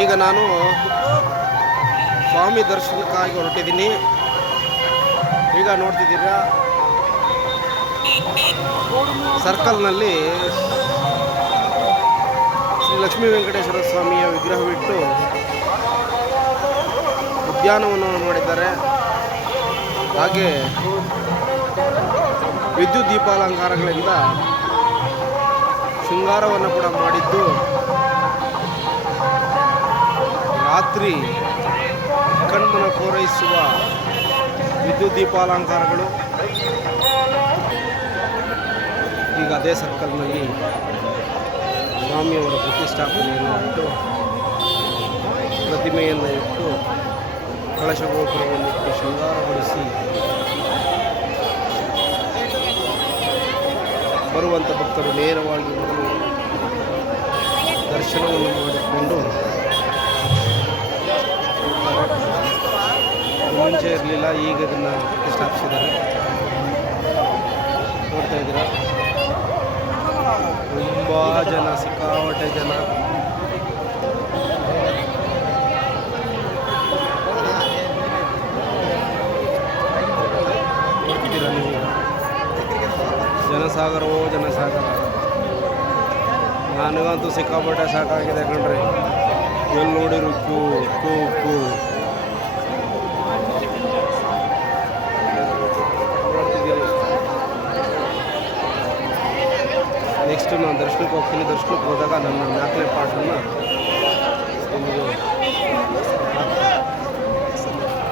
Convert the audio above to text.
ಈಗ ನಾನು ಸ್ವಾಮಿ ದರ್ಶನಕ್ಕಾಗಿ ಹೊರಟಿದ್ದೀನಿ. ಈಗ ನೋಡ್ತಿದ್ದೀರಾ ಸರ್ಕಲ್ನಲ್ಲಿ ಶ್ರೀ ಲಕ್ಷ್ಮೀ ವೆಂಕಟೇಶ್ವರ ಸ್ವಾಮಿಯ ವಿಗ್ರಹವಿಟ್ಟು ಉದ್ಯಾನವನ್ನು ಮಾಡಿದ್ದಾರೆ. ಹಾಗೆ ವಿದ್ಯುತ್ ದೀಪಾಲಂಕಾರಗಳಿಂದ ಶೃಂಗಾರವನ್ನು ಕೂಡ ಮಾಡಿದ್ದು, ರಾತ್ರಿ ಕಣ್ಮನ ಪೂರೈಸುವ ವಿದ್ಯುತ್ ದೀಪಾಲಂಕಾರಗಳು ಈಗ ಅದೇ ಸರ್ಕಲ್ನಲ್ಲಿ ಸ್ವಾಮಿಯವರ ಪ್ರತಿಷ್ಠಾಪನೆಯನ್ನು ಇಟ್ಟು, ಪ್ರತಿಮೆಯನ್ನು ಇಟ್ಟು, ಕಳಶ ಗೋಪುರವನ್ನು ಇಟ್ಟು ಶೃಂಗಾರಗೊಳಿಸಿ ಬರುವಂಥ ಭಕ್ತರು ನೇರವಾಗಿ ದರ್ಶನವನ್ನು ಮಾಡಿಕೊಂಡು ಮುಂಚೆ ಇರಲಿಲ್ಲ, ಈಗ ಇದನ್ನು ಪ್ರತಿಷ್ಠಾಪಿಸಿದ್ದಾರೆ. ನೋಡ್ತಾ ಇದ್ದೀರಾ, ತುಂಬ ಜನ, ಸಿಕ್ಕಾಪಟ್ಟೆ ಜನ. ನೋಡ್ತಿದ್ದೀರಾ ನೀವು, ಜನಸಾಗರವೋ ಜನಸಾಗರ. ನನಗಂತೂ ಸಿಕ್ಕಾಪಟ್ಟೆ ಸಾಕಾಗಿದೆ ಕಣ್ರಿ. ಎಲ್ಲಿ ನೋಡಿರು ಕ್ಯೂ ಕ್ಯೂ ಕ್ಯೂ. ನೆಕ್ಸ್ಟ್ ನಾನು ದರ್ಶನಕ್ಕೆ ಹೋಗ್ತೀನಿ. ದರ್ಶನಕ್ಕೆ ಹೋದಾಗ ನನ್ನ 4ನೇ ಪಾಠವನ್ನು